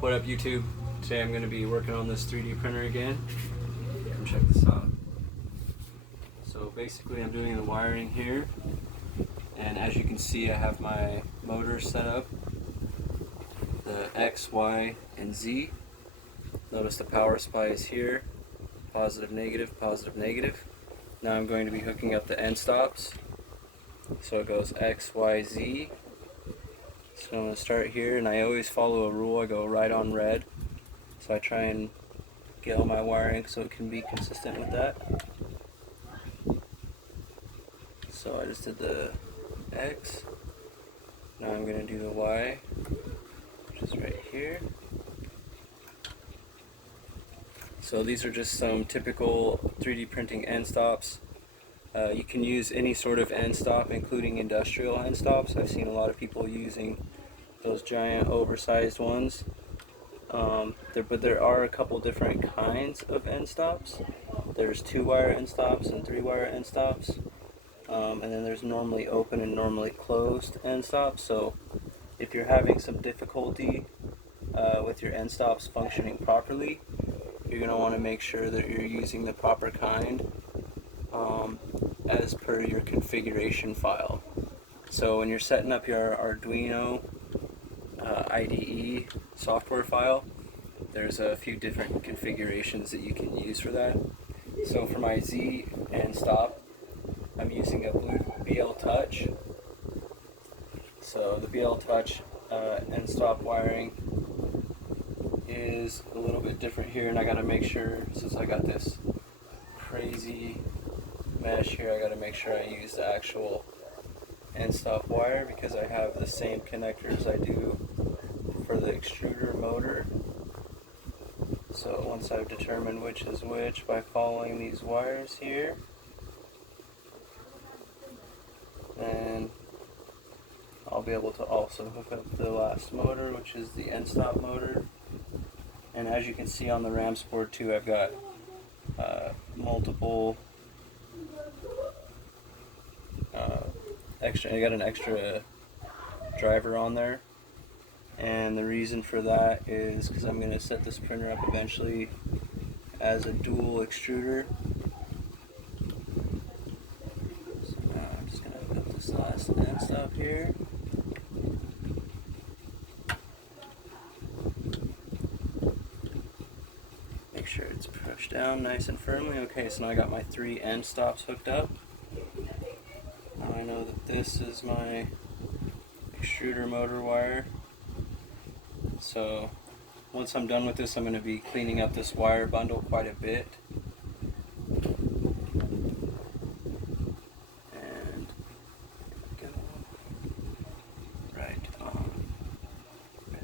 What up, YouTube? Today I'm going to be working on this 3D printer again. Come check this out. So basically I'm doing the wiring here, and as you can see I have my motor set up, the X, Y, and Z. Notice the power supply is here, positive, negative, positive, negative. Now I'm going to be hooking up the end stops. So it goes X, Y, Z. So I'm going to start here, and I always follow a rule. I go right on red. So I try and get all my wiring so it can be consistent with that. So I just did the X. Now I'm going to do the Y, which is right here. So these are just some typical 3D printing end stops. You can use any sort of end stop, including industrial end stops. I've seen a lot of people using those giant oversized ones. But there are a couple different kinds of end stops. There's 2-wire end stops and 3-wire end stops. And then there's normally open and normally closed end stops. So if you're having some difficulty with your end stops functioning properly, you're going to want to make sure that you're using the proper kind as per your configuration file. So when you're setting up your Arduino IDE software file, there's a few different configurations that you can use for that. So for my Z end stop, I'm using a blue BL Touch. So the BL Touch end stop wiring is a little bit different here, and I gotta make sure, since I got this crazy mesh here, I gotta make sure I use the actual end stop wire, because I have the same connectors I do for the extruder motor. So once I've determined which is which by following these wires here, then I'll be able to also hook up the last motor, which is the end stop motor. And as you can see on the Rams board too, I've got multiple I got an extra driver on there, and the reason for that is because I'm going to set this printer up eventually as a dual extruder. So now I'm just going to hook up this last end stop here. Make sure it's pushed down nice and firmly. Okay, so now I got my 3 end stops hooked up. Now I know that this is my extruder motor wire. So once I'm done with this, I'm going to be cleaning up this wire bundle quite a bit. And go right on red.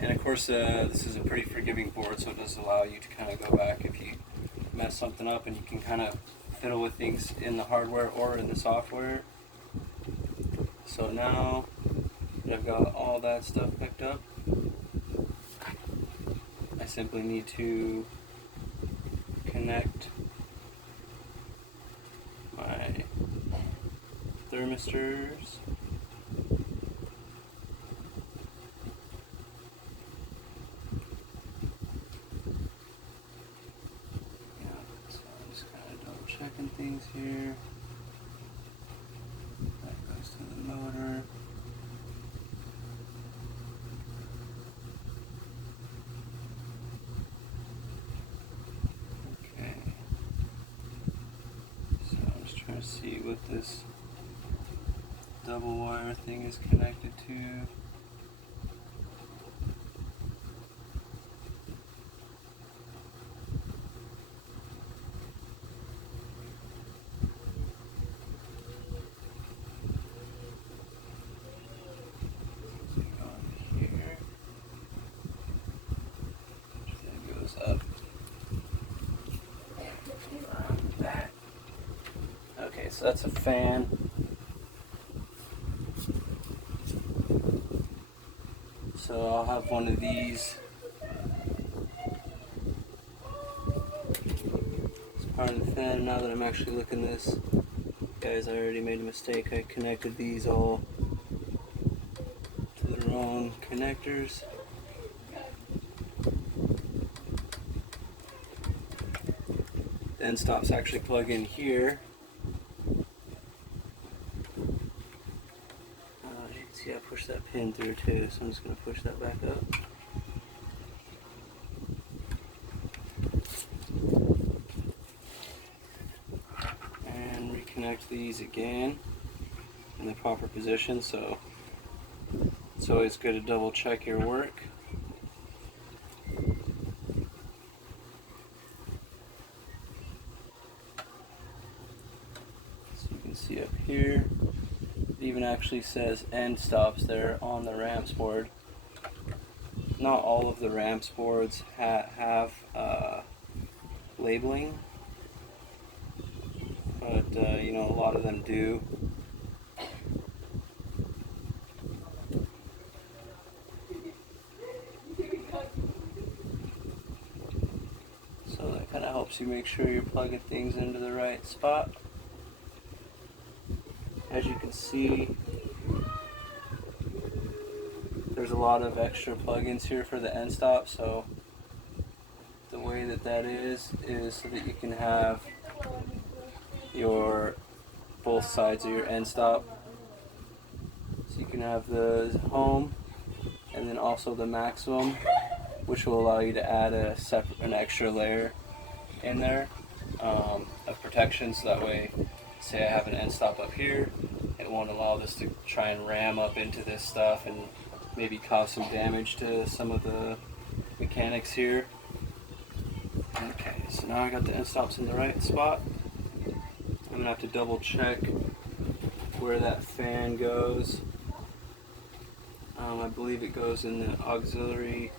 And of course, this is a pretty forgiving board, so it does allow you to kind of go back if you mess something up, and you can kind of fiddle with things in the hardware or in the software. So now that I've got all that stuff picked up, I simply need to connect my thermistors. Checking things here. That goes to the motor. Okay. So I'm just trying to see what this double wire thing is connected to. Up. Okay, so that's a fan. So I'll have one of these as part of the fan. Now that I'm actually looking this Guys, I already made a mistake. I connected these all to the wrong connectors. The end stops actually plug in here. You can see I pushed that pin through too, so I'm just going to push that back up. And reconnect these again in the proper position, so it's always good to double check your work. So you can see up here, it even actually says end stops there on the ramps board. Not all of the ramps boards have labeling, but you know, a lot of them do. So that kind of helps you make sure you're plugging things into the right spot. As you can see, there's a lot of extra plugins here for the end stop, so the way that is so that you can have your both sides of your end stop. So you can have the home and then also the maximum, which will allow you to add an extra layer in there of protection, so that way, say I have an end stop up here, it won't allow this to try and ram up into this stuff and maybe cause some damage to some of the mechanics here. Okay, so now I got the end stops in the right spot. I'm gonna have to double check where that fan goes. I believe it goes in the auxiliary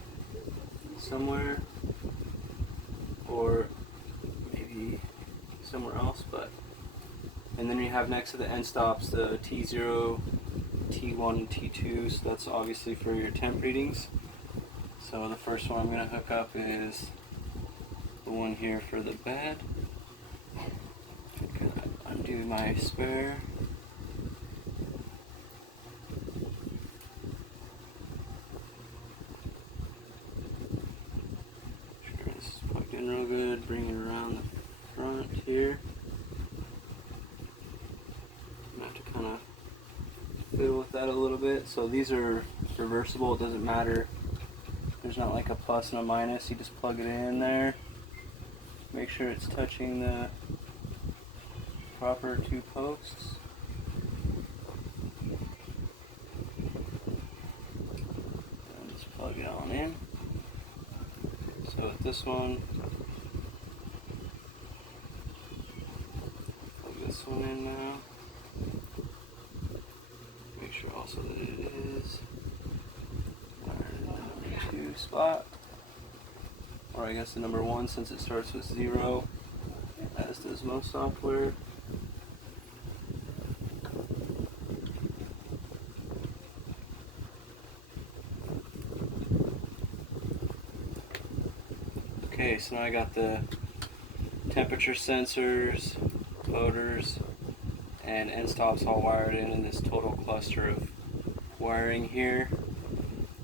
somewhere, or maybe somewhere else, but and then you have next to the end stops the T0, T1, and T2, so that's obviously for your temp readings. So the first one I'm going to hook up is the one here for the bed. I'm going to undo my spare. Sure this is plugged in real good, bring it around the front here. Kind of fiddle with that a little bit. So these are reversible, it doesn't matter, there's not like a plus and a minus, you just plug it in there, make sure it's touching the proper two posts, and just plug it on in. So with this one, plug this one in now. Make sure also that it is wired in the number 2 spot, or I guess the number 1, since it starts with 0, as does most software. Okay, so now I got the temperature sensors, motors, and end stops all wired in this total cluster of wiring here.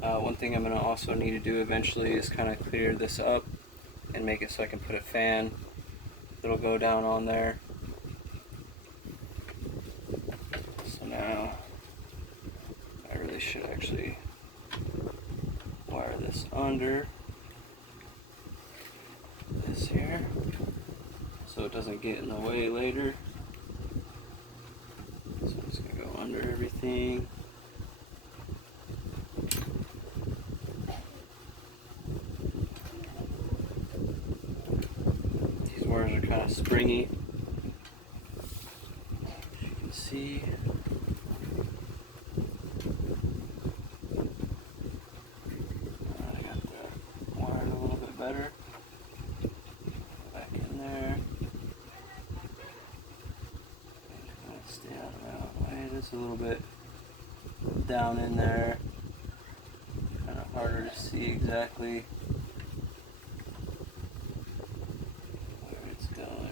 One thing I'm going to also need to do eventually is kind of clear this up and make it so I can put a fan that'll go down on there. So now I really should actually wire this under this here so it doesn't get in the way later. So I'm just going to go under everything. These wires are kind of springy, as you can see. I got that wired a little bit better. Back in there. Kind of stay out of the way. Just a little bit down in there. Kind of harder to see exactly where it's going.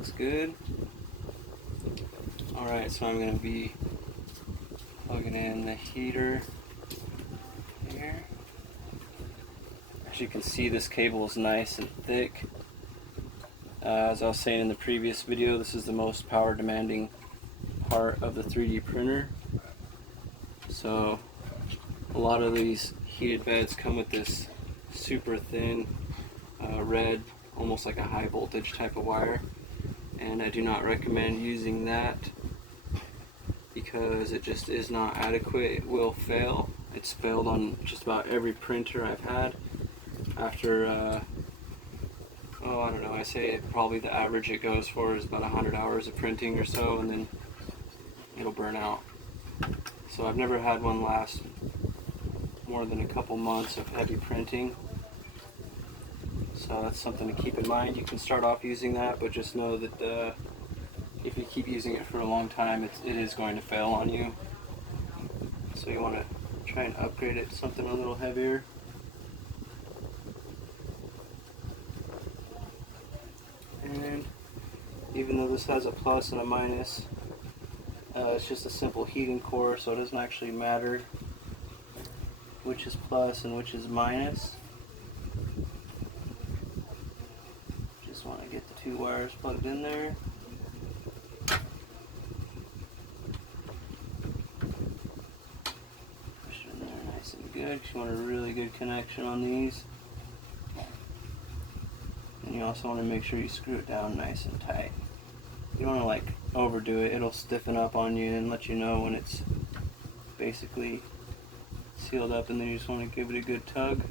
looks good. Alright, so I'm going to be plugging in the heater here. As you can see, this cable is nice and thick. As I was saying in the previous video, this is the most power demanding part of the 3D printer. So a lot of these heated beds come with this super thin red, almost like a high voltage type of wire, and I do not recommend using that because it just is not adequate. It will fail. It's failed on just about every printer I've had. After I don't know, I say probably the average it goes for is about 100 hours of printing or so, and then it'll burn out. So I've never had one last more than a couple months of heavy printing. So that's something to keep in mind. You can start off using that, but just know that if you keep using it for a long time, it is going to fail on you. So you want to try and upgrade it to something a little heavier. And even though this has a plus and a minus, it's just a simple heating core, so it doesn't actually matter which is plus and which is minus. Just want to get the two wires plugged in there. Push it in there nice and good, because you want a really good connection on these. And you also want to make sure you screw it down nice and tight. You don't want to overdo it. It'll stiffen up on you and let you know when it's basically sealed up, and then you just want to give it a good tug.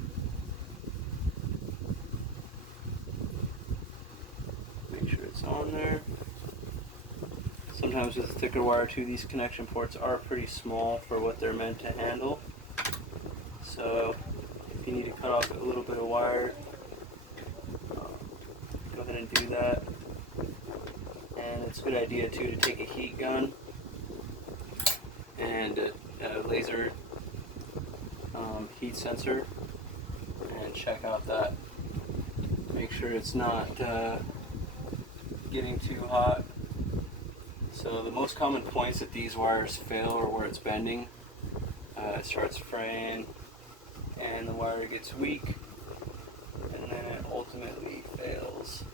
Make sure it's on there. Sometimes with a thicker wire too, these connection ports are pretty small for what they're meant to handle. So if you need to cut off a little bit of wire, go ahead and do that. And it's a good idea too to take a heat gun and a laser heat sensor and check out that. Make sure it's not getting too hot. So the most common points that these wires fail are where it's bending. It starts fraying and the wire gets weak, and then it ultimately fails.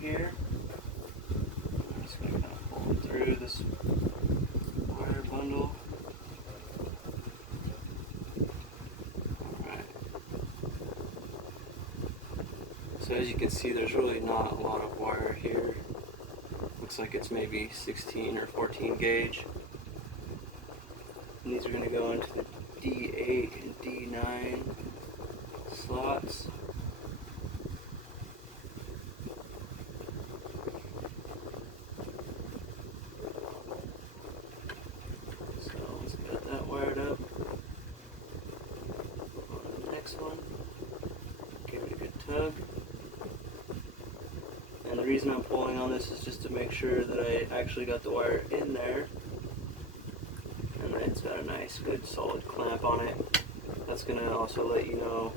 Here. I'm just going to kind of pull through this wire bundle. Alright. So as you can see, there's really not a lot of wire here. Looks like it's maybe 16 or 14 gauge. And these are going to go into the D8 and D9 slots. One. Give it a good tug. And the reason I'm pulling on this is just to make sure that I actually got the wire in there, and that it's got a nice good solid clamp on it. That's going to also let you know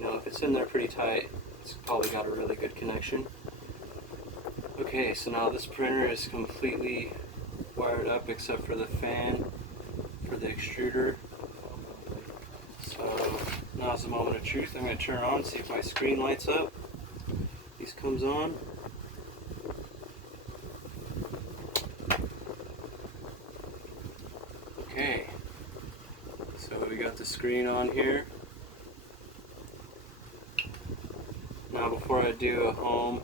if it's in there pretty tight, it's probably got a really good connection. Okay, so now this printer is completely wired up except for the fan for the extruder. So now's the moment of truth. I'm going to turn it on, see if my screen lights up. This comes on. Okay, so we got the screen on here. Now before I do a home,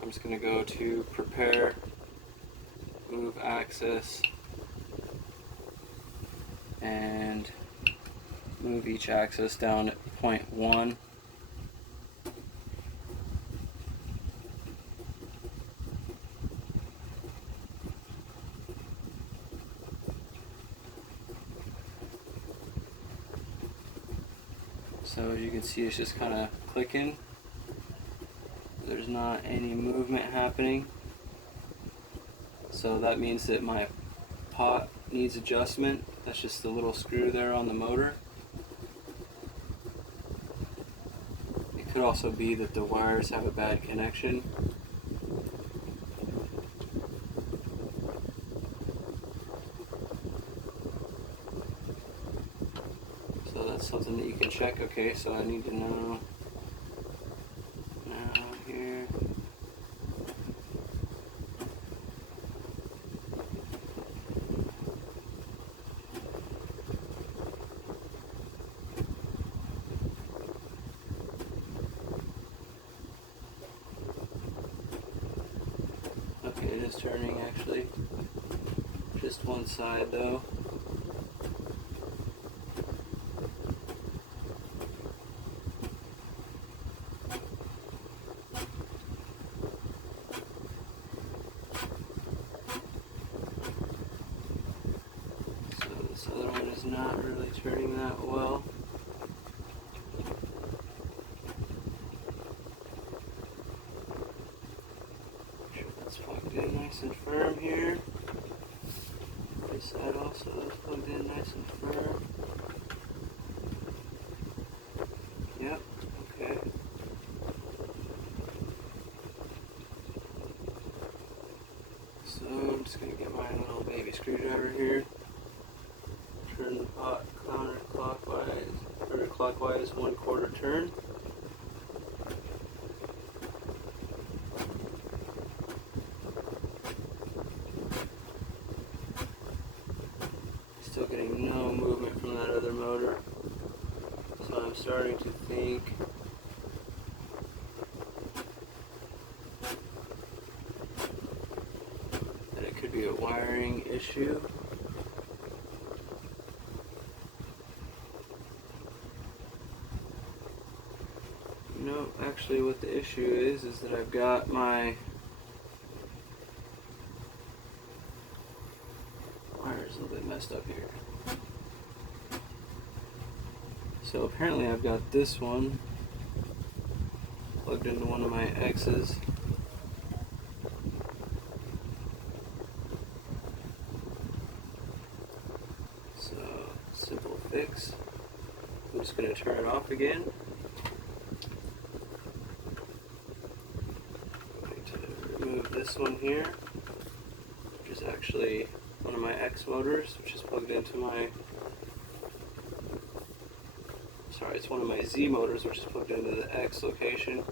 I'm just going to go to prepare, move axis, and move each axis down at 0.1. So as you can see, it's just kind of clicking. There's not any movement happening. So that means that my pot needs adjustment. That's just the little screw there on the motor. It could also be that the wires have a bad connection. So that's something that you can check. Okay, so I need to know now here. Okay, it is turning actually. Just one side though. So this other one is not really turning that well. Make sure that's plugged in nice and firm here. This side also is plugged in nice and firm. Yep, okay. So I'm just going to get my little baby screwdriver here. Turn the pot counterclockwise 1/4 turn. Still getting no movement from that other motor. So I'm starting to think that it could be a wiring issue. No, actually what the issue is that I've got my wires a little bit messed up here. So apparently I've got this one plugged into one of my X's. So, simple fix. I'm just going to turn it off again. Remove this one here, which is actually one of my X motors, which is plugged into my, sorry, it's one of my Z motors, which is plugged into the X location.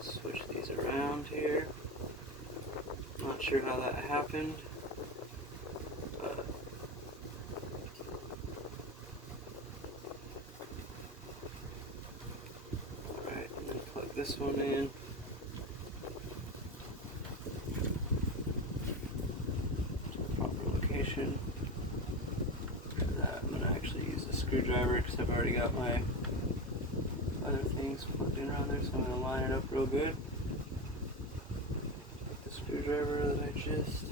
Switch these around here. Not sure how that happened, but this one in. Proper location. For that, I'm going to actually use a screwdriver because I've already got my other things plugged in around there, so I'm going to line it up real good. The screwdriver that I just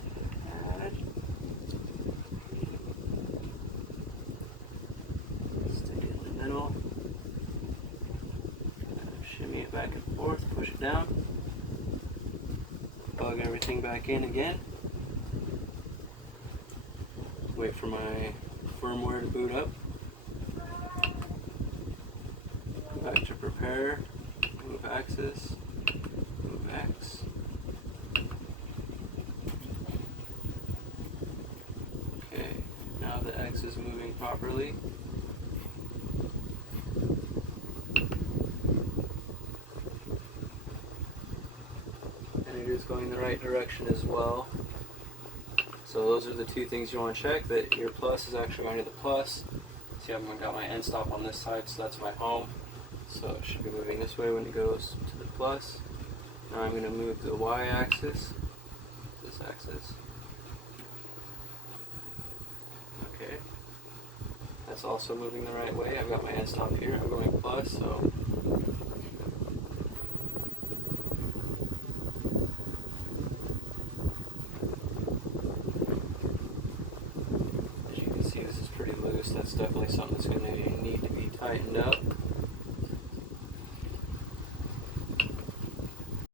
had. Stick it in the middle. Shimmy it back and forth, push it down, plug everything back in again, wait for my firmware to boot up, go back to prepare, move axis, move X, okay, now the X is moving properly. It is going the right direction as well. So those are the two things you want to check, that your plus is actually going to the plus. See, I've got my end stop on this side, so that's my home. So it should be moving this way when it goes to the plus. Now I'm going to move the Y axis, this axis. Okay. That's also moving the right way. I've got my end stop here, I'm going plus, so that's definitely something that's going to need to be tightened up.